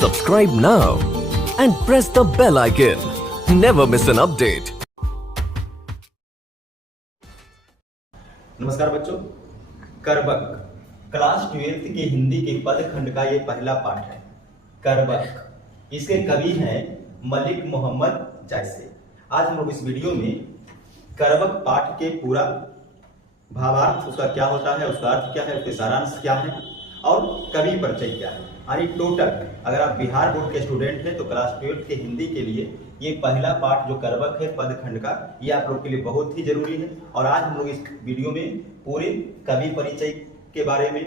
Subscribe now and press the bell icon. Never miss an update. नमस्कार बच्चों, करबक class 12th के हिंदी के पद खंड का ये पहला पाठ है। करबक इसके कवि हैं मलिक मोहम्मद जायसी। आज हम लोग इस वीडियो में करबक पाठ के पूरा भावार्थ, उसका क्या होता है, उसका अर्थ क्या है, उसके सारांश क्या है और कवि परिचय क्या है। यानी टोटल अगर आप बिहार बोर्ड के स्टूडेंट हैं तो क्लास 12th के हिंदी के लिए ये पहला पाठ जो करबक है पद खंड का, ये आप लोग के लिए बहुत ही जरूरी है। और आज हम लोग इस वीडियो में पूरे कवि परिचय के बारे में,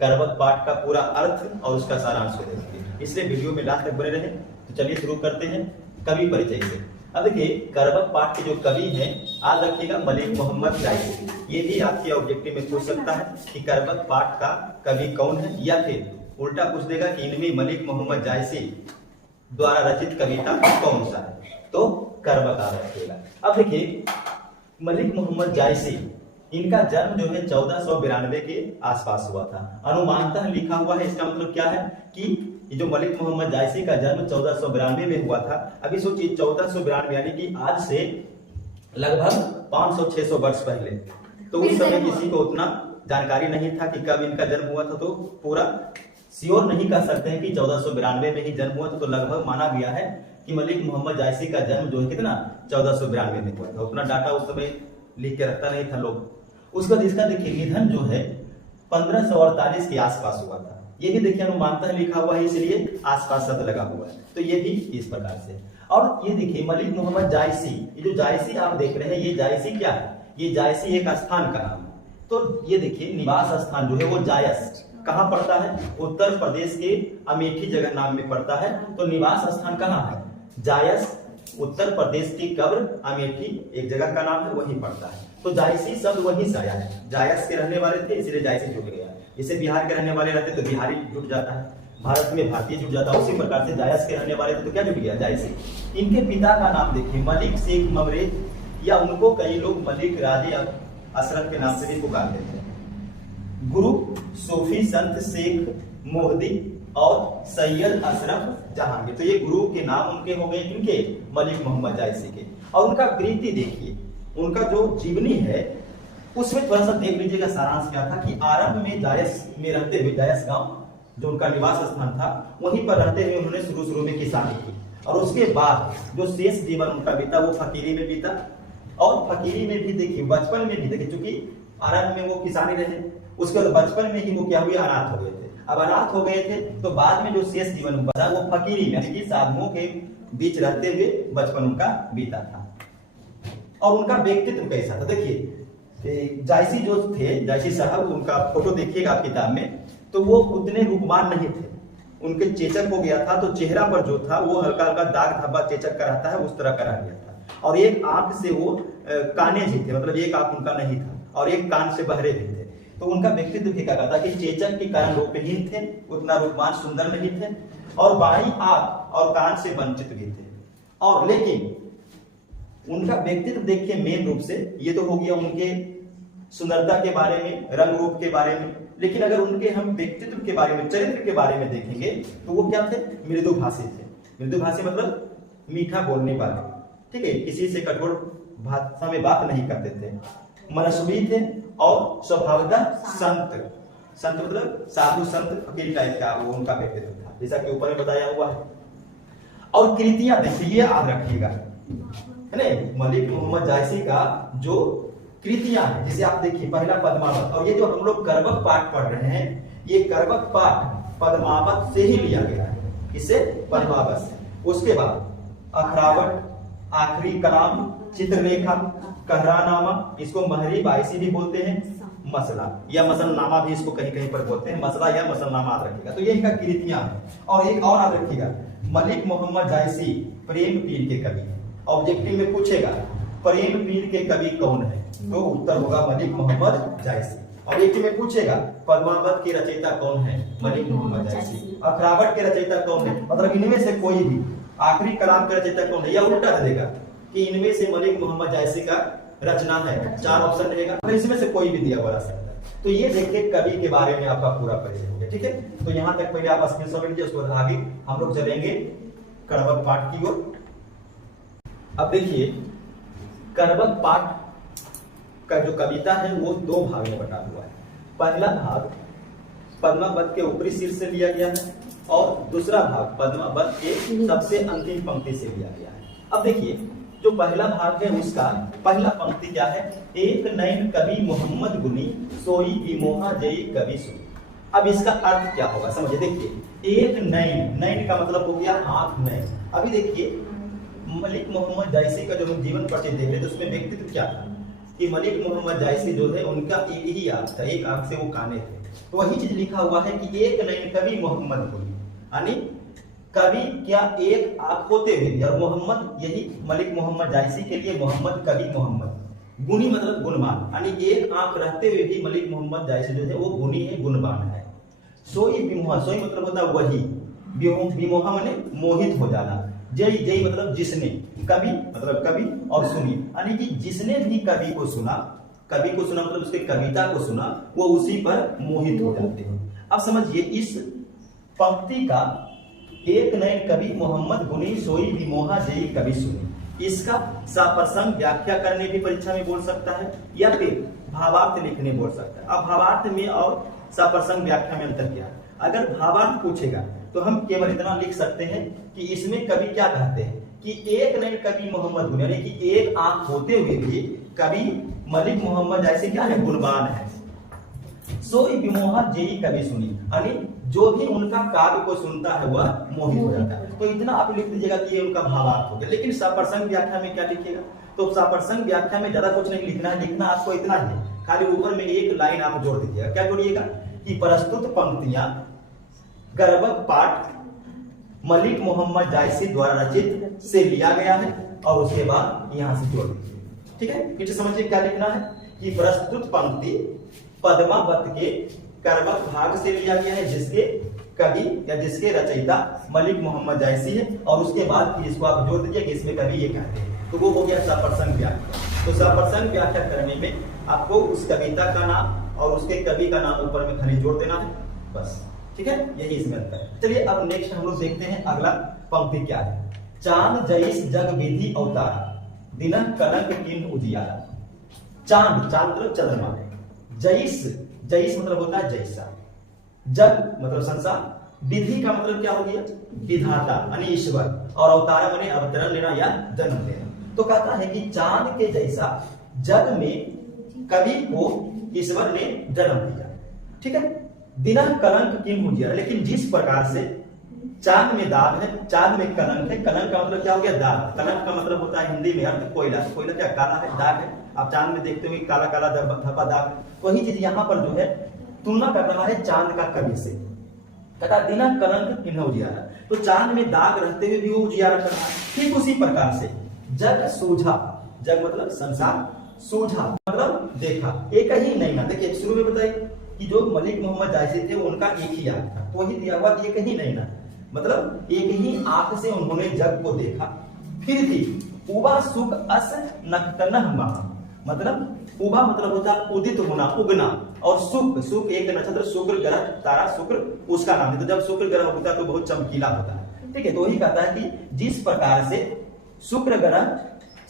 करबक पाठ का पूरा अर्थ और उसका सारांश को देखेंगे, इसलिए वीडियो में लास्ट तक बने रहे। तो चलिए शुरू करते हैं कवि परिचय से। अब देखिए, करबक पाठ के जो कवि हैं, आज रखिएगा मलिक मोहम्मद जायसी। ये भी आपके ऑब्जेक्टिव में पूछ सकता है कि करबक पाठ का कवि कौन है, या फिर उल्टा पूछ देगा कि इनमें मलिक मोहम्मद जायसी द्वारा रचित कविता कौन सा है। तो करबक आ रखिएगा। अब देखिए, मलिक मोहम्मद जायसी, इनका जन्म जो है 1492 के आसपास हुआ था। अनुमानतः लिखा हुआ है, इसका मतलब क्या है कि जो मलिक मोहम्मद जायसी का जन्म 1492 में हुआ था। अभी सोचिए 1492 यानी कि आज से लगभग 500-600 वर्ष पहले। तो उस समय किसी को उतना जानकारी नहीं था कि कब इनका जन्म हुआ था, तो पूरा श्योर नहीं कह सकते हैं कि 1492 में ही जन्म हुआ था। तो लगभग माना गया है कि मलिक मोहम्मद जायसी का जन्म जो है कितना 1492 में हुआ था। उतना डाटा उस समय लिख के रखता नहीं था लोग। उसके बाद इसका देखिए निधन जो है 1548 के आसपास हुआ था। ये भी देखिए अनुमानतः लिखा हुआ है, इसलिए आसपास शब्द लगा हुआ है। तो ये भी इस प्रकार से। और ये देखिए मलिक मोहम्मद जायसी, ये जो जायसी आप देख रहे हैं, ये जायसी क्या है? ये जायसी एक स्थान का नाम है। तो ये देखिए निवास स्थान जो है वो जायस कहाँ पड़ता है? उत्तर प्रदेश के अमेठी जगह नाम में पड़ता है। तो निवास स्थान कहाँ है? जायस, उत्तर प्रदेश की कब्र अमेठी एक जगह का नाम है, वहीं पड़ता है। तो जायसी शब्द वहीं से आया है। जायस के रहने वाले थे, इसलिए जायसी जुड़ गया। जैसे बिहार के रहने वाले रहते तो बिहारी जुट जाता है, भारत में भारतीय जुट जाता है। उसी प्रकार से जायस के रहने वाले थे तो क्या जुट गया? जायसी। इनके पिता का नाम देखिए मलिक शेख ममरे, या उनको कई लोग मलिक राजे अशरफ के नाम से भी पुकारते थे। गुरु सूफी संत शेख मोहदी और सैयद अशरफ जहांगीर। तो ये गुरु के नाम उनके हो गए, किनके? मलिक मोहम्मद जायसी के। और उनका कृति देखिए, उनका जो जीवनी है उसमें थोड़ा सा देख लीजिएगा सारांश क्या था कि आरंभ में जायस में रहते हुए, जायस गांव जो उनका निवास स्थान था, वहीं पर रहते हुए उन्होंने शुरू में किसानी की। और उसके बाद जो शेष जीवन उनका बीता वो फकीरी में बीता। और फकीरी में भी देखिए, बचपन में भी देखिए, चूंकि आरंभ में वो किसानी रहे, उसके बाद बचपन में ही वो क्या हुए? अनाथ हो गए थे। अब अनाथ हो गए थे तो बाद में जो शेष जीवन बचा वो फकीरी यानी कि साधुओं के बीच रहते हुए बचपन उनका बीता था। और उनका व्यक्तित्व कैसा था? देखिए जायसी जो थे, जायसी साहब, उनका फोटो देखिएगा आप किताब में, तो वो उतने रूपवान नहीं थे। उनके चेचक हो गया था, तो चेहरा पर जो था वो हल्का हल्का दाग धब्बा चेचक का रहता है, उस तरह का रह गया था। और एक आंख से वो काने जी थे, मतलब एक आंख उनका नहीं था, और एक कान से बहरे भी थे। तो उनका व्यक्तित्व भी क्या कहता कि चेचक के कारण रूपहीन थे, उतना रूपवान सुंदर नहीं थे, और बाई आंख और कान से वंचित भी थे। और लेकिन उनका व्यक्तित्व देखिए मेन रूप से, ये तो हो गया उनके सुंदरता के बारे में, रंग रूप के बारे में। लेकिन अगर उनके हम व्यक्तित्व के बारे में, चरित्र के बारे में देखेंगे तो वो क्या थे? मृदुभाषी थे। मृदुभाषी मतलब मीठा बोलने वाले, ठीक है, किसी से कठोर भाषा में बात नहीं करते थे। मनस्वी थे और स्वभावतः संत। संत मतलब साधु संत फकीर टाइप का वो उनका व्यक्तित्व था, जैसा कि ऊपर में बताया हुआ है। और कृतियां देखिए, याद रखिएगा, है ना, मलिक मोहम्मद जायसी का जो कृतियां हैं, जैसे आप देखिए पहला पद्मावत, और ये जो हम लोग करबक पाठ पढ़ रहे हैं, ये करबक पाठ पद्मावत से ही लिया गया है। इससे पद्मावत से। उसके बाद अखरावट, आखिरी कलाम, चित्रलेखा, कहरानामा, इसको महरी बायसी भी बोलते हैं, मसला या मसलनामा भी इसको कहीं कहीं पर बोलते हैं, मसला या मसलनामा याद रखिएगा। तो ये इनका कृतियां हैं। और एक और याद रखिएगा, मलिक मोहम्मद जायसी प्रेम पीर के कवि। ऑब्जेक्टिव में पूछेगा प्रेम पीर के कवि कौन है, तो उत्तर होगा मलिक मोहम्मद जायसी। और एक में पूछेगा पद्मावत के रचयिता कौन है, मलिक मोहम्मद जायसी। अखरावट के रचयिता कौन है, मतलब इनमें से कोई भी। आखिरी कलाम का रचयिता कौन है, या उल्टा देगा कि इनमें से मलिक मोहम्मद जायसी का रचना है। 4 ऑप्शन रहेगा, इसमें से कोई भी दिया बड़ा सकता है। तो ये देखिए कवि के बारे में आपका पूरा परिचय हो गया। ठीक है, तो यहाँ तक पहले आप स्क्रीनशॉट लीजिए, उसके बाद आगे हम लोग चलेंगे कर्बक पाठ की ओर। अब देखिए कर्बक पाठ का जो कविता है वो दो भाग में बटा हुआ है। पहला भाग पद्मावत के ऊपरी शीर्ष से लिया गया है और दूसरा भाग पद्मावत के सबसे अंतिम पंक्ति से लिया गया है। अब देखिए जो पहला भाग है उसका पहला पंक्ति क्या है, एक नैन कवि मोहम्मद गुनी सोई विमोहा जयी कवि सुनी। अब इसका अर्थ क्या होगा समझिए। देखिए एक नैन, नैन का मतलब हो गया आंख, नैन। अभी देखिए मलिक मोहम्मद जायसी का जो हम जीवन परिचय देख रहे थे उसमें व्यक्तित्व क्या था कि मलिक मोहम्मद जायसी जो है उनका एक ही आंख था, एक आंख से वो काने थे। तो वही चीज लिखा हुआ है कि एक नैन कवि मोहम्मद गुनी, यानी कवि क्या एक आंख होते हुए, और मोहम्मद यही मलिक मोहम्मद जायसी के लिए मोहम्मद कवि मोहम्मद, गुनी मतलब गुणवान, यानी एक आंख रहते हुए भी मलिक मोहम्मद जायसी जो है वो गुनी है, गुणवान है। सोई विमोहा, सोई मतलब होता है वही, विमोहा माने मोहित हो जाना, जय जय मतलब जिसने, कवि मतलब कवि और सुनी, यानी कि जिसने भी कवि को सुना मतलब उसके कविता को सुना वो उसी पर मोहित हो जाते हैं। अब समझिए इस पंक्ति का एक नैन कवि मोहम्मद गुनी सोई विमोहा जयी कवि सुनी, इसका सप्रसंग व्याख्या करने की परीक्षा में बोल सकता है या फिर भावार्थ लिखने बोल सकता है। अब भावार्थ में और सप्रसंग व्याख्या में अंतर क्या है? अगर भावार्थ पूछेगा तो हम केवल इतना लिख सकते हैं कि इसमें कवि क्या कहते हैं कि एक नैन कवि मोहम्मद गुनी, यानी कि एक आंख होते हुए भी कवि मलिक मोहम्मद जैसे क्या है, गुणवान है। सोई विमोहा जयी कवि सुनी, यानी जो भी उनका काव्य को सुनता है वह मोहित हो जाता है। तो इतना आप लिख दीजिएगा कि ये उनका भावार्थ हो गया। लेकिन सप्रसंग व्याख्या में क्या लिखिएगा, तो सप्रसंग व्याख्या में ज्यादा कुछ नहीं लिखना है, लिखना आपको इतना ही, खाली ऊपर में एक लाइन आप जोड़ दीजिएगा। क्या जोड़िएगा कि प्रस्तुत पंक्तियां कर्बक पाठ मलिक मोहम्मद जायसी द्वारा रचित से लिया गया है, और उसके बाद यहां से जोड़ दीजिए। ठीक है, पीछे समझिए क्या लिखना है कि प्रस्तुत पंक्ति पद्मावत के कर्बक भाग से लिया गया है, जिसके कवि या जिसके रचयिता मलिक मोहम्मद जायसी है, और उसके बाद फिर इसको आप जोड़ दीजिए कि इसमें कवि ये कहते हैं। तो वो हो गया सप्रसंग व्याख्या। तो सप्रसंग व्याख्या करने में आपको उस कविता का नाम और उसके कवि का नाम ऊपर में खाली जोड़ देना है, बस। ठीक है, यही इसमें अंतर है। चलिए अब नेक्स्ट हम लोग देखते हैं अगला पंक्ति क्या है। चांद जैस जग विधि अवतारा, दिनह कलंक किन्ह उजियारा। चांद, चांद मतलब चंद्रमा, जैस, जैस मतलब होता है जैसा, जग मतलब संसार, विधि का मतलब क्या हो गया, विधाता यानी ईश्वर, और अवतारा माने अवतरण लेना या जन्म लेना। तो कहता है कि चांद के जैसा जग में कवि को ईश्वर ने जन्म दिया। ठीक है, दिनह कलंक किन्ह उजियारा, लेकिन जिस प्रकार से चांद में दाग है, चांद में कलंक है, कलंक का मतलब क्या हो गया, दाग। कलंक का मतलब होता है हिंदी में अर्थ कोयला, कोयला क्या काला है, दाग है। आप चांद में देखते हो काला काला धब्बा दाग, वही चीज यहाँ पर जो है तुलना कर रहा है चांद का कवि से। कहता दिना कलंक किन्ह उजियारा, तो चांद में दाग रहते हुए भी वो उजियारा कर रहा है। ठीक उसी प्रकार से जग सूझा, जग मतलब संसार, सूझा मतलब देखा, एक ही नहीं ना। देखिए शुरू में बताइए कि जो मलिक मोहम्मद जायसी थे उनका एक ही आंख था, वही दिया हुआ एक ही नहीं ना, मतलब एक ही आंख से उन्होंने जग को देखा। फिर भी उबा सुख अस नक्तनह महा, मतलब उबा मतलब होता है उदित होना, उगना, और सुख, सुख एक नक्षत्र शुक्र ग्रह, तारा शुक्र उसका नाम है। तो जब शुक्र ग्रह होता है तो बहुत चमकीला होता है। ठीक है, तो वही कहता है कि जिस प्रकार से शुक्र ग्रह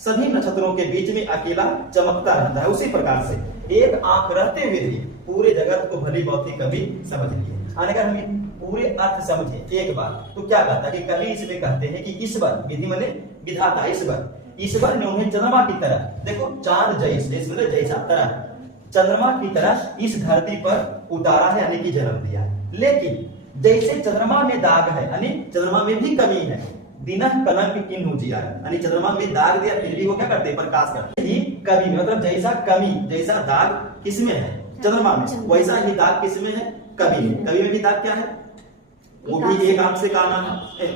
सभी नक्षत्रों के बीच में अकेला चमकता रहता है, उसी प्रकार से एक आंख रहते हुए भी पूरे जगत को भली भांति कवि समझ लिए। अगर हम पूरे अर्थ समझे एक बार तो क्या कहता है कि कवि इसमें कहते हैं कि ईश्वर, विधि माने विधाता, ईश्वर ने उन्हें चंद्रमा की तरह, देखो चांद जैस, जैस मतलब जैसा तरह, चंद्रमा की तरह इस धरती पर उतारा है, यानी कि जन्म दिया है। लेकिन जैसे चंद्रमा में दाग है, यानी चंद्रमा में भी कमी है, दिनह कलंक किन्ह उजियारा, यानी चंद्रमा में दाग दिया फिर भी वो क्या करते हैं, प्रकाश करते हैं। कवि में मतलब जैसा कमी, जैसा दाग किसमें है, चंद्रमा में, वैसा ही दाग किसमें है, कवि में। कवि में भी दाग क्या है, वो भी एक आंख से काना है,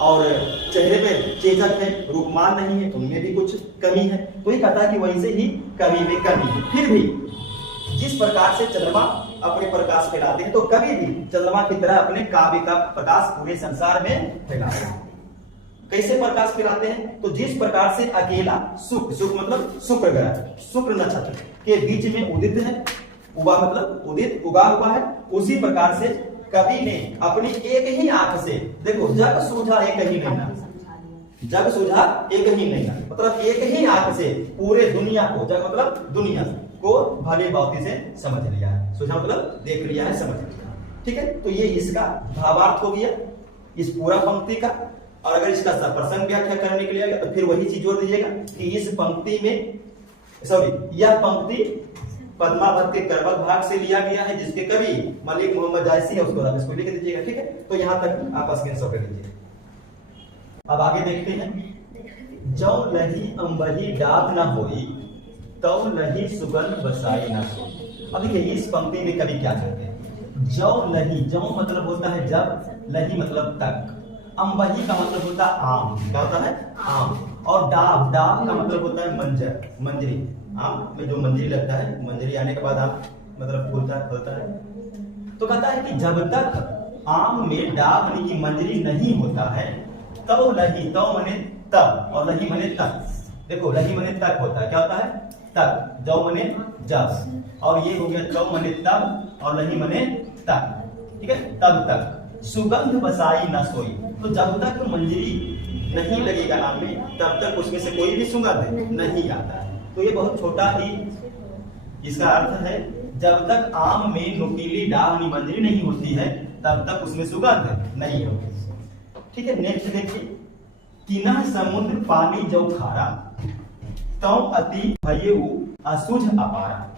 और चेहरे पे चेचक है, रूपमान नहीं है, उनमें भी कुछ कमी है। तो ये कहता है कि वैसे ही कवि में कमी है। फिर भी जिस प्रकार से चंद्रमा अपने प्रकाश फैलाते हैं, तो कवि भी चंद्रमा की तरह अपने काव्य का प्रकाश पूरे संसार में फैलाते हैं। कैसे प्रकाश फैलाते हैं, तो जिस प्रकार से अकेला सुख, सुख मतलब शुक्र ग्रह, शुक्र नक्षत्र के बीच में उदित है, उबा मतलब उदित उगा हुआ है। उसी प्रकार से कवि ने अपनी एक ही आंख से, देखो जग सूझा एक ही नैना, जग सूझा एक ही नैना मतलब एक ही आंख से पूरे दुनिया को, जग मतलब दुनिया को भली भांति से समझ लिया है। सूझा मतलब देख लिया है, समझ लिया। ठीक है, तो ये इसका भावार्थ हो गया इस पूरा पंक्ति का। और अगर इसका प्रसंग व्याख्या करने के लिए तो फिर वही चीज जोड़ दीजिएगा कि इस पंक्ति में, सॉरी यह पंक्ति पद्मावत के कर्मक भाग से लिया गया है, जिसके कवि मलिक मोहम्मद जायसी है, उसको लिख दीजिएगा। ठीक है, तो यहां तक आप स्क्रीनशॉट कर लीजिए। अब आगे देखते हैं। जौ लही अंबही डाब न होई, तौ लही सुगंध बसाई न सोई। अब देखिए इस पंक्ति में कवि क्या कहते हैं। जौ लही, जौ मतलब होता है जब, लही मतलब तक, अंबही का मतलब होता है आम, क्या होता है आम, और डाब, डाब का मतलब होता है मंजर, मंजरी, आम में जो मंजरी लगता है, मंजरी आने के बाद आम मतलब फूलता है, फलता है। तो कहता है कि जब तक आम में डाब यानी कि मंजरी नहीं होता है, तब लही, तब मने तब, और लही मने तक। देखो लही मने तक होता है, क्या होता है तक, जौ मने जब, और ये हो गया तब मने तब और लही मने तक। ठीक है, तब तक सुगंध बसाई न सोई, तो जब तक मंजरी नहीं लगेगा आम में तब तक उसमें से कोई भी सुगंध नहीं आता है। तो ये बहुत छोटा ही इसका अर्थ है, जब तक आम में नुकीली डाल मंजरी नहीं होती है तब तक उसमें सुगंध नहीं होगी। ठीक है, नेक्स्ट देखिए। किना समुद्र पानी जो खारा, तौ अति भयउ असुझ अपारा।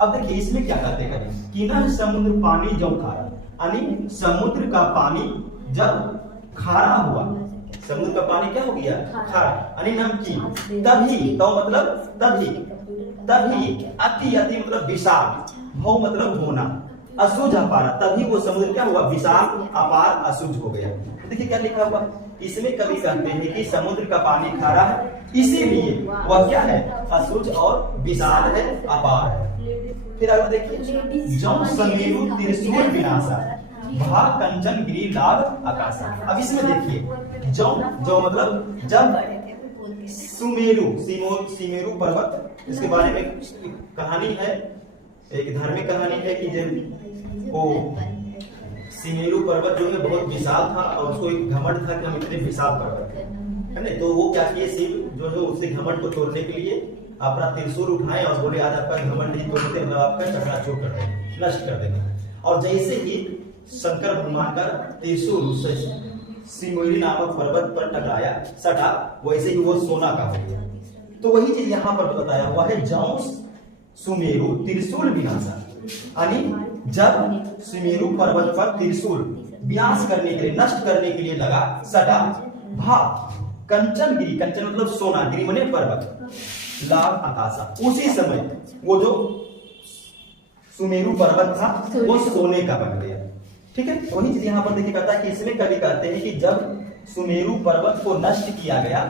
अब देखिए इसमें क्या कहते हैं, किना समुद्र पानी जो खारा, यानी समुद्र का पानी जब खारा हुआ, समुद्र का पानी क्या हो गया खारा यानी नमकीन, तभी, तो मतलब तभी, तभी अति, अति मतलब विशाल, भौ मतलब होना, असुझ अपार, तभी वो समुद्र क्या हुआ विशाल, अपार, असुझ हो गया। देखिए क्या लिखा हुआ इसमें, कवि कहते हैं कि समुद्र का पानी खारा है इसीलिए वह क्या है असुझ और विशाल है, अपार है। फिर अगर देखिए, जौ समेरु त्रिशूल विनाशा, भा कंचन गिरी लाभ आकाशा। अब इसमें देखिए जौ, जौ मतलब जब सुमेरु, सिमेरु पर्वत, इसके बारे में कहानी है, एक धार्मिक कहानी है कि जब वो सिमेरु पर्वत जो है बहुत विशाल था और उसको एक घमंड था कि हम इतने विशाल पर्वत है ना, तो वो क्या किए शिव जो है उससे घमंड को तोड़ने के लिए अपना त्रिशूल उठाए और बोले आज आपका घमंड नहीं तोड़ते, हम आपका चकनाचूर कर देंगे, नष्ट कर देंगे। और जैसे ही शंकर भगवान का त्रिशूल सिमोरी नामक पर्वत पर टकराया, सटा, वैसे ही वो सोना का हो गया। तो वही चीज यहाँ पर बताया हुआ है, जौ सुमेरु त्रिशूल विनाशा, यानी जब सुमेरु पर्वत पर त्रिशूल विनाश करने के लिए, नष्ट करने के लिए लगा, सटा, भा कंचन गिरी, कंचन मतलब सोना, गिरी मने पर्वत, लाभ आकाशा, उसी समय वो जो सुमेरु पर्वत था वो सोने का बन गया। ठीक है, वही चीज यहाँ पर देखिए कहता है कि इसमें कवि कहते हैं कि जब सुमेरु पर्वत को नष्ट किया गया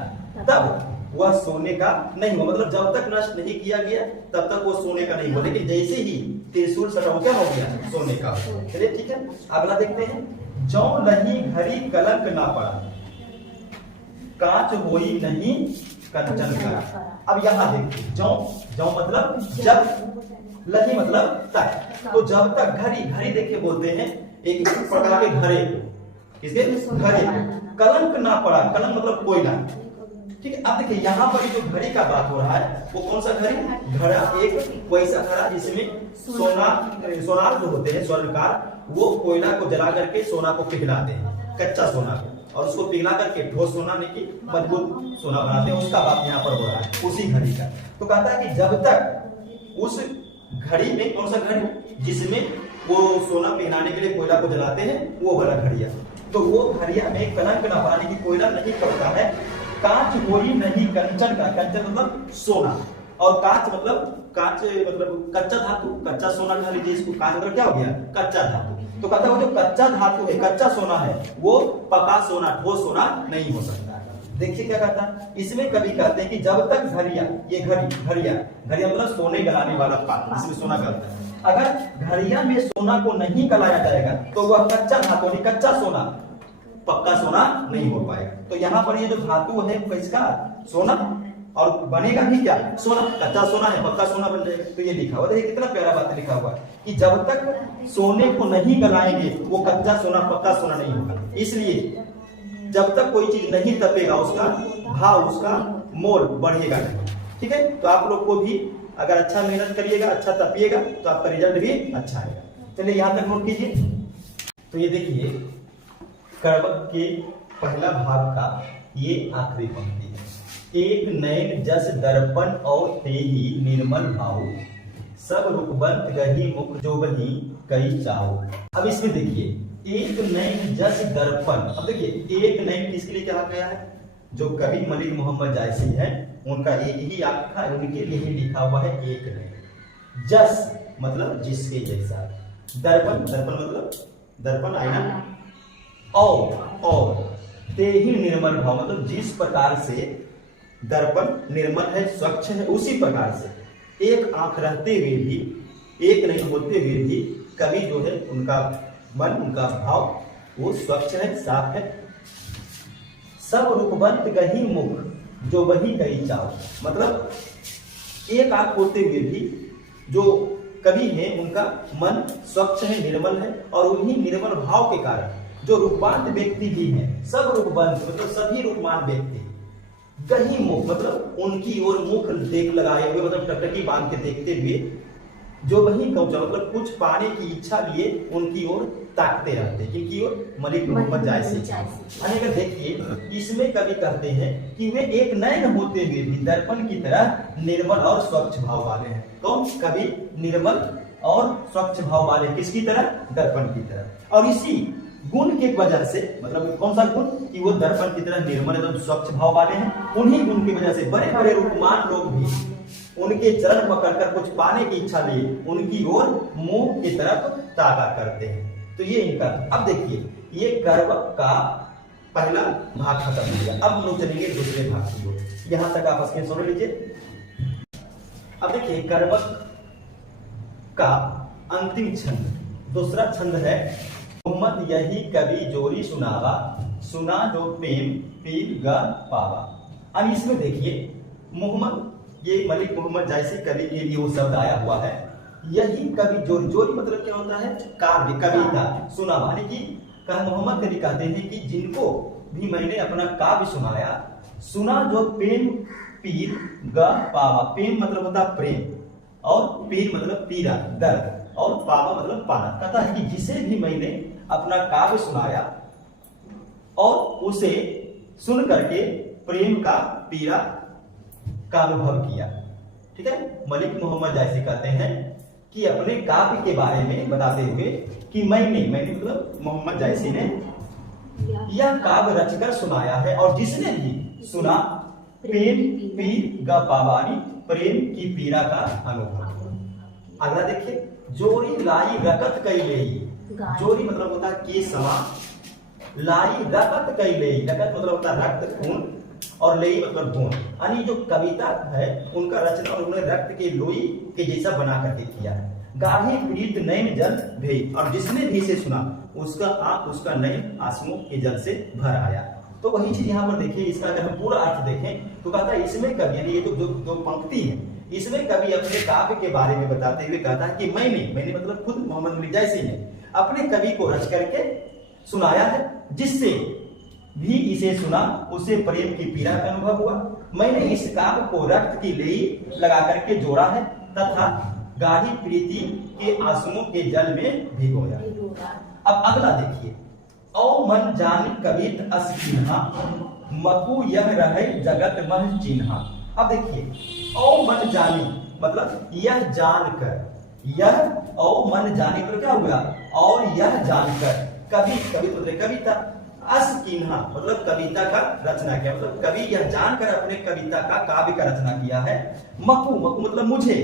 तब वह सोने का नहीं हुआ, मतलब जब तक नष्ट नहीं किया गया तब तक वो सोने का नहीं हुआ, लेकिन जैसे ही त्रिशूल सटा क्या हो गया सोने का। चलिए ठीक है, अगला देखते हैं। जौ लही घड़ी कलंक ना पड़ा, कांच होई नहीं कंचन का। अब यहाँ देखिए जौ, जौ मतलब जब, लही मतलब तक, तो जब तक घड़ी, घड़ी देखिए बोलते हैं एक प्रकार के घड़े, किसके घड़े, कलंक ना पड़ा, कलंक मतलब कोयला। ठीक है, अब देखिए यहाँ पर जो घड़ी का बात हो रहा है वो कौन सा घड़ी, घड़ा, एक वैसा घड़ा जिसमें सोनार जो होते हैं स्वर्णकार, वो कोयला को जला करके सोना को पिघलाते हैं, कच्चा सोना को, और उसको पिघला करके ठोस सोना की मजबूत सोना बनाते हैं, उसका बात यहाँ पर हो रहा है, उसी घड़ी का। तो कहता है कि जब तक उस घड़ी में, कौन सा घड़ी जिसमें वो सोना पिघलाने के लिए कोयला को जलाते हैं, वो वाला घड़िया, तो वो घड़िया में कलंक ना पानी की कोयला नहीं पड़ता है, कांच होई नहीं कंचन का, कंचन मतलब सोना, और कांच मतलब, कांच मतलब कच्चा धातु, कच्चा सोना कह लीजिए इसको, कांच मतलब क्या हो गया कच्चा धातु। तो कहता है वो जो कच्चा धातु है, कच्चा सोना है, वो पका सोना, ठोस सोना नहीं हो सकता है। देखिए क्या कहता है इसमें, कवि कहते हैं कि जब तक घड़िया, ये घड़िया मतलब सोने गलाने वाला पात्र जिसमें सोना गलता है, अगर घड़िया में सोना को नहीं गलाया जाएगा तो वह कच्चा धातु, कच्चा सोना, पक्का सोना नहीं हो पाएगा। तो यहाँ पर ये जो धातु है किसका, सोना, और बनेगा भी क्या, सोना। कच्चा सोना है, पक्का सोना बन जाएगा। तो ये लिखा हुआ, देखिए कितना प्यारा बात लिखा हुआ है कि जब तक सोने को नहीं गलाएंगे वो कच्चा सोना पक्का सोना नहीं होगा। इसलिए जब तक कोई चीज नहीं तपेगा उसका भाव, उसका मोल बढ़ेगा नहीं। ठीक है, तो आप लोग को भी अगर अच्छा मेहनत करिएगा, अच्छा तपिएगा, तो आपका रिजल्ट भी अच्छा आएगा। चलिए यहाँ तक नोट कीजिए। तो ये देखिए कर्मक के पहला भाग का ये आखिरी पंक्ति है। एक नयन जस दर्पण और तेही निर्मल भाव, सब रूपबंत गही मुख जो बही कई चाओ। अब इसमें देखिए एक नयन जस दर्पण। अब देखिए एक नयन किसके लिए कहा गया है, जो कवि मलिक मोहम्मद जायसी है उनका एक ही आंखा है, उनके लिए ही लिखा हुआ है एक नयन। जस मतलब जिसके जैसा, दर्पण दर्पण मतलब दर्पण आईना, और ते ही निर्मल भाव मतलब जिस प्रकार से दर्पण निर्मल है, स्वच्छ है, उसी प्रकार से एक आंख रहते हुए भी, एक नहीं होते हुए भी कवि जो है उनका मन, उनका भाव वो स्वच्छ है, साफ है। सब रूपवंत गही मुख जो वही गई चाव, मतलब एक आंख होते हुए भी जो कवि है उनका मन स्वच्छ है, निर्मल है, और उन्हीं निर्मल भाव के कारण जो रूपवान व्यक्ति भी हैं, सब रूपवान मतलब सभी रूपवान व्यक्ति, गही मुख मतलब उनकी ओर मुख देख लगाए हुए, मतलब टकटकी बांध के देखते हुए, जो वही पहुंचा मतलब कुछ पाने की इच्छा लिए उनकी ओर ताकते रहते, किनकी ओर, मलिक मोहम्मद जायसी। अगर देखिए इसमें कवि कहते हैं कि वे एक नयन होते हुए भी दर्पण की तरह निर्मल और स्वच्छ भाव वाले हैं। तो कवि निर्मल और स्वच्छ भाव वाले किसकी तरह, दर्पण की तरह। और इसी गुण के वजह से, मतलब कौन सा गुण, कि वो दर्पण की तरह निर्मल एवं स्वच्छ भाव वाले हैं। उन्हीं गुण की वजह से बड़े बड़े रूपमान लोग भी उनके चरण पकड़कर कुछ पाने की इच्छा लिए उनकी ओर मुंह की तरफ ताका करते हैं। तो ये इनका। अब देखिए ये कर्वक का पहला भाग खत्म हो गया। अब हम लोग चलेंगे दूसरे भाग की ओर। यहां तक आप स्क्रीन शॉट लीजिए। अब देखिए कर्वक का अंतिम छंद, दूसरा छंद है मोहम्मद यही कवि जोरी सुनावा, सुना जो प्रेम पीर गा पावा। अब इसमें देखिए मोहम्मद, ये मलिक मोहम्मद जायसी कवि के लिए वो शब्द आया हुआ है। यही कवि जोरी, जोरी मतलब क्या होता है, काव्य, कविता, सुना, माने कि मोहम्मद कवि कहते हैं कि जिनको भी मैंने अपना काव्य सुनाया, सुना जो प्रेम पीर गा पावा। प्रेम मतलब होता है प्रेम, और पीर मतलब पीड़ा, दर्द, और पावा मतलब पाना। कहता है कि जिसे भी मैंने अपना काव्य सुनाया और उसे सुन करके प्रेम का, पीड़ा का अनुभव किया। ठीक है, मलिक मोहम्मद जायसी कहते हैं कि अपने काव्य के बारे में बताते हुए कि मैंने मतलब मोहम्मद जायसी ने यह काव्य रचकर सुनाया है, और जिसने भी सुना प्रेम पीर गा पावानी, प्रेम की पीड़ा का अनुभव। अगला देखिए, जोरी लाई रकत कई लेई। जोरी मतलब होता है के समा, लाई रकत कई लेई, रकत मतलब होता है रक्त, खून, और लेई मतलब गुण। यानी जो कविता है उनका रचना उन्होंने रक्त के लोई के जैसा बना करके किया है। गाढ़ी प्रीत नयन जल भेई, और जिसने भी इसे सुना उसका आंख, उसका नयन आंसुओं के जल से भर आया। तो वही चीज यहाँ पर देखिए, इसका अगर हम पूरा अर्थ देखें तो कहता है इसमें कवि, यानी ये जो पंक्ति है, इसमें कवि अपने काव्य के बारे में बताते हुए कहता है कि मैंने मतलब खुद मोहम्मद मलिक जायसी ने अपने कवि को रच करके सुनाया है, जिससे भी इसे सुना उसे प्रेम की पीड़ा का अनुभव हुआ। मैंने इस काव्य को रक्त की लेई लगा करके जोड़ा है तथा गाढ़ी प्रीति के आंसुओं के जल में भिगोया। अब अगला देखिए, औ मन जान कवित अस्किन्हा, मकु यह रहे जगत मह चिन्हा। अब देखिए औ मन जानी मतलब यह जानकर, यह औ मन जानी मतलब क्या हुआ, और यह जानकर, कविता, अस्किन्हा मतलब कविता का रचना किया, मतलब कवि यह जानकर अपने कविता का, काव्य का रचना किया है। मकु मतलब मुझे,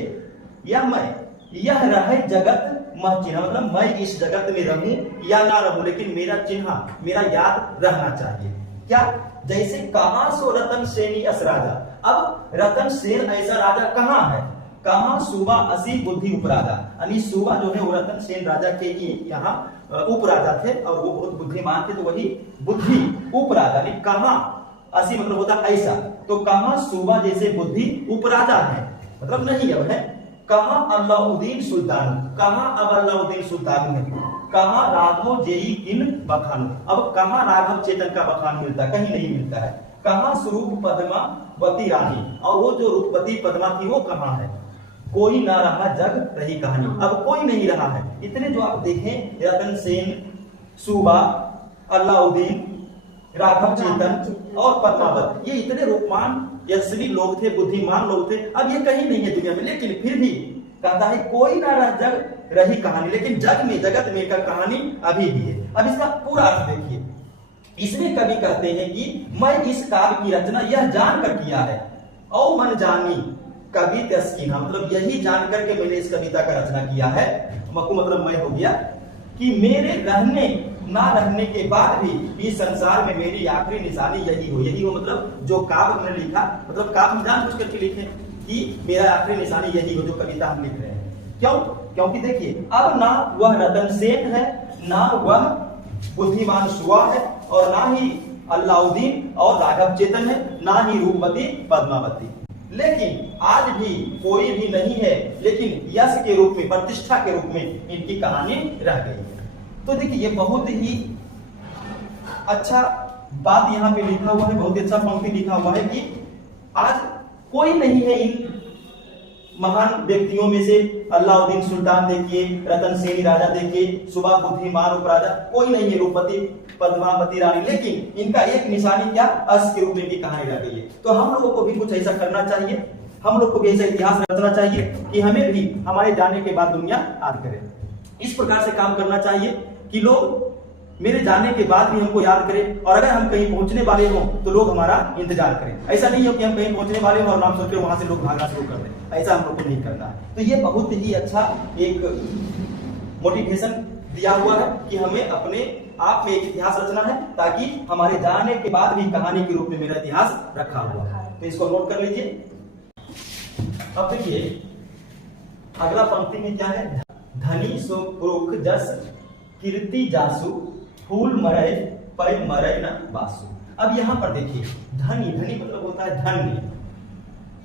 यह मैं, यह रहे जगत मह चिन्हा मतलब मैं इस जगत में रहूं या ना रहूं, लेकिन मेरा चिन्हा, मेरा याद रहना चाहिए। क्या, जैसे कहां सो रतन सेनी अस राजा। अब रतन सेन ऐसा राजा कहां है, कहां सुबा असी बुद्धि उपराजा, यानी सुबा जो है वो रतन सेन राजा के यहाँ उपराजा थे और वो बहुत बुद्धिमान थे, तो वही बुद्धि उपराजा, कहां असी मतलब होता है ऐसा। तो कहाँ सूबा जैसे बुद्धि उपराजा है, मतलब नहीं अब है। कहाँ अलाउद्दीन सुल्तान, कहाँ अब अलाउद्दीन सुल्तान है। कहाँ राघव जेई किन बखान, अब कहाँ राघव चेतन का बखान मिलता है, कहीं नहीं मिलता है। कहाँ स्वरूप पद्मावती रानी, और वो जो रूपवती पद्मा थी वो कहाँ है। कोई ना रहा जग रही कहानी, अब कोई नहीं रहा है। इतने जो आप देखें, रतन सेन, सूबा, अलाउद्दीन, राघव चेतन और पद्मावत, ये इतने रूपमान यशस्वी लोग थे, बुद्धिमान लोग थे। अब ये कहीं नहीं है दुनिया में, लेकिन फिर भी कहता है कोई ना रह जग रही कहानी, लेकिन जग में जगत में का कहानी अभी भी है। अब इसका पूरा अर्थ देखिए, इसमें कवि कहते हैं कि मैं इस काव्य की रचना यह जानकर किया है, और मन जानी कवि तस्कीना, मतलब यही जानकर के मैंने इस कविता का रचना किया है। मकू मतलब मैं हो गया कि मेरे रहने ना रहने के बाद भी इस संसार में मेरी आखिरी निशानी यही हो। यही हो मतलब जो काव्य हमने लिखा, मतलब काव्य जान बुझ करके लिखे कि मेरा आखिरी निशानी यही हो, जो कविता हम लिख रहे हैं। क्यों? क्योंकि देखिए, अब ना वह रतन सेन है, ना वह बुद्धिमान सुआ है, और ना ही अलाउद्दीन और राघव चेतन है, ना ही रूपवती पद्मावती। लेकिन आज भी कोई भी नहीं है, लेकिन यश के रूप में, प्रतिष्ठा के रूप में इनकी कहानी रह गई है। तो देखिए, ये बहुत ही अच्छा बात यहाँ पे लिखा हुआ है, बहुत अच्छा पंक्ति लिखा हुआ है कि आज कोई नहीं है इन महान व्यक्तियों में से। अलाउद्दीन सुल्तान देखिए, रतन सेनी राजा देखिए, सुबह बुद्धिमान उपराजा, कोई नहीं है, रूपवती पद्मावती रानी, लेकिन इनका एक निशानी क्या, अस के रूप में भी कहानी रह गई है। तो हम लोगों को भी कुछ ऐसा करना चाहिए, हम लोग को भी ऐसा इतिहास रचना चाहिए कि हमें भी हमारे जाने के बाद दुनिया याद करे। इस प्रकार से काम करना चाहिए कि लोग मेरे जाने के बाद भी हमको याद करें, और अगर हम कहीं पहुंचने वाले हों तो लोग हमारा इंतजार करें। ऐसा नहीं हो कि हम कहीं पहुंचने वाले हों और नाम सुनकर वहां से लोग भागना शुरू कर दें, ऐसा हम लोग को नहीं करना है। तो ये बहुत ही अच्छा एक मोटिवेशन दिया हुआ है कि हमें अपने आप में एक इतिहास रचना है, ताकि हमारे जाने के बाद भी कहानी के रूप में मेरा इतिहास रखा हुआ है। तो इसको नोट कर लीजिए। अब देखिए अगला पंक्ति में क्या है, धनी सो पुरुख जस कीर्ति जासु, फूल मरय पै मरय न बासु। अब यहाँ पर देखिए, धनी, धनी मतलब होता है धन्य,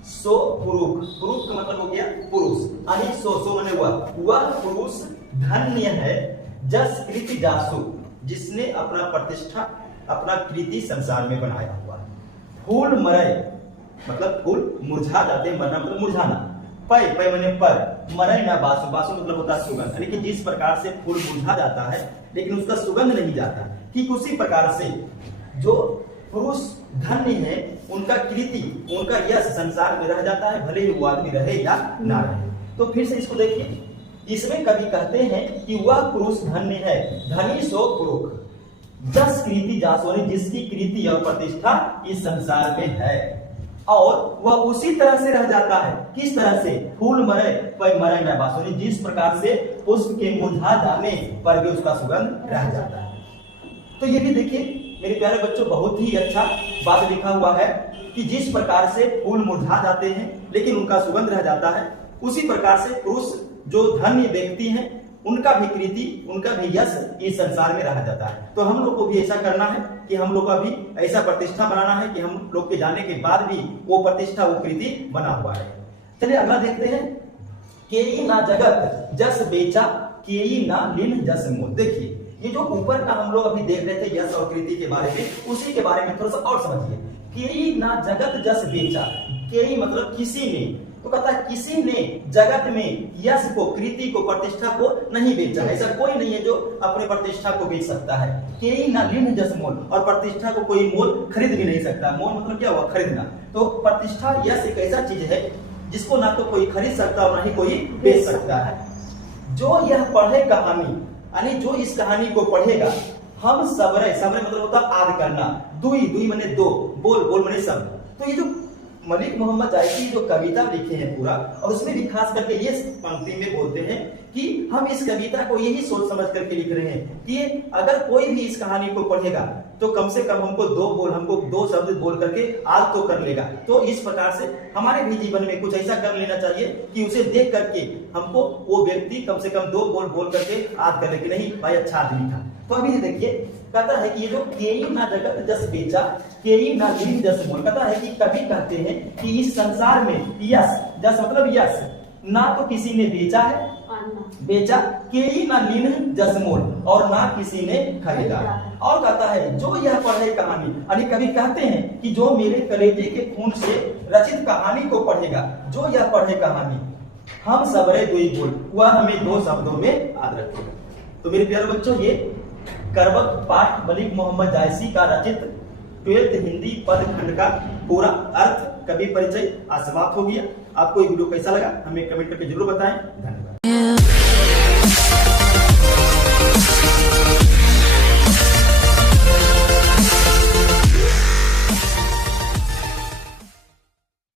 सो पुरुष, पुरुष का मतलब हो गया पुरुष, यानी सो माने वह पुरुष धन्य है, जस कीर्ति जासु, जिसने अपना प्रतिष्ठा, अपना कीर्ति संसार में बनाया हुआ है। फूल मरय मतलब फूल मुरझा जाते हैं, मरना मतलब मुरझाना। पै, पै माने पर, मरय ना बासु, बासु मतलब होता है सुगंध, यानी कि जिस प्रकार से फूल मुरझा जाता है लेकिन उसका सुगंध नहीं जाता, ठीक उसी प्रकार से जो पुरुष धन्य है, उनका कीर्ति, उनका यश संसार में रह जाता है, भले ही वो आदमी रहे या ना रहे। तो फिर से इसको देखिए, इसमें कवि कहते हैं कि वह पुरुष धन्य है, धनी सो पुरुष, जस कीर्ति जासु, जिसकी कीर्ति और प्रतिष्ठा इस संसार में है, और वह उसी तरह से रह जाता है। किस तरह से, फूल मरे पै मरे न बासु, जिस प्रकार से पुष्प के मुरझा जाने पर भी उसका सुगंध रह जाता है। तो ये भी देखिए मेरे प्यारे बच्चों, बहुत ही अच्छा बात लिखा हुआ है कि जिस प्रकार से फूल मुरझा जाते हैं लेकिन उनका सुगंध रह जाता है, उसी प्रकार से पुरुष जो धन्य व्यक्ति हैं, उनका भी कीर्ति, उनका भी यश इस संसार में रह जाता है। तो हम लोग को भी ऐसा करना है कि हम लोग का भी ऐसा प्रतिष्ठा बनाना है कि हम लोग के जाने के बाद भी वो प्रतिष्ठा, वो कीर्ति बना हुआ है। चलिए अगला देखते हैं, केई ना जगत जस बेचा, केई ना लीन जस मोल। देखिए ये जो ऊपर का हम लोग अभी देख रहे थे यश और कीर्ति के बारे में, उसी के बारे में थोड़ा सा और समझिए। केई ना जगत जस बेचा, केई मतलब किसी ने, तो कहता है किसी ने जगत में यश को, कीर्ति को, प्रतिष्ठा को नहीं बेचा। ऐसा कोई नहीं है जो अपने प्रतिष्ठा को बेच सकता है। केई ना लीन जस मोल, और प्रतिष्ठा को कोई मोल खरीद भी नहीं सकता। मोल मतलब क्या हुआ, खरीदना। तो प्रतिष्ठा यश एक ऐसा चीज है जिसको ना तो कोई खरीद सकता और ना ही कोई बेच सकता है। जो यह पढ़े कहानी, यानी जो इस कहानी को पढ़ेगा, हम सबरे, सबरे मतलब होता आद करना, दुई, दुई माने दो, बोल, बोल माने सब। तो ये जो मलिक मोहम्मद जायसी जो कविता लिखे हैं पूरा, और उसमें भी खास करके ये पंक्ति में बोलते हैं कि हम इस कविता को यही सोच समझ करके लिख रहे हैं कि अगर कोई भी इस कहानी को पढ़ेगा तो कम से कम हमको हमको दो शब्द बोल करके आज तो कर लेगा। तो इस प्रकार से हमारे भी जीवन में कुछ ऐसा कर लेना चाहिए कि उसे देख करके हमको वो व्यक्ति कम से कम दो बोल करके आज कर ले कि नहीं भाई अच्छा आदमी था। तो अभी ये देखिए, कहता है कि ये जो केई ना जगत जस बेचा, केई ना लीन जस मोल, कहता है कि कभी कहते हैं कि इस संसार में यस, जस मतलब यस, ना तो किसी ने बेचा है, बेचा, केई ना लीन जस मोल, और ना किसी ने खरीदा। और कहता है जो यह पढ़े कहानी, यानी कभी कहते हैं कि जो मेरे कलेजे के खून से रचित कहानी को पढ़ेगा, जो यह पढ़े कहानी, हम सबरे दुई बोल, वह हमें दो शब्दों में याद रखेगा। तो मेरे प्यारे बच्चों, ये करबक पाठ मलिक मोहम्मद जायसी का रचित 12th हिंदी पद खंड का पूरा अर्थ कवि परिचय आज समाप्त हो गया। आपको ये वीडियो कैसा लगा हमें कमेंट करके जरूर बताएं। धन्यवाद।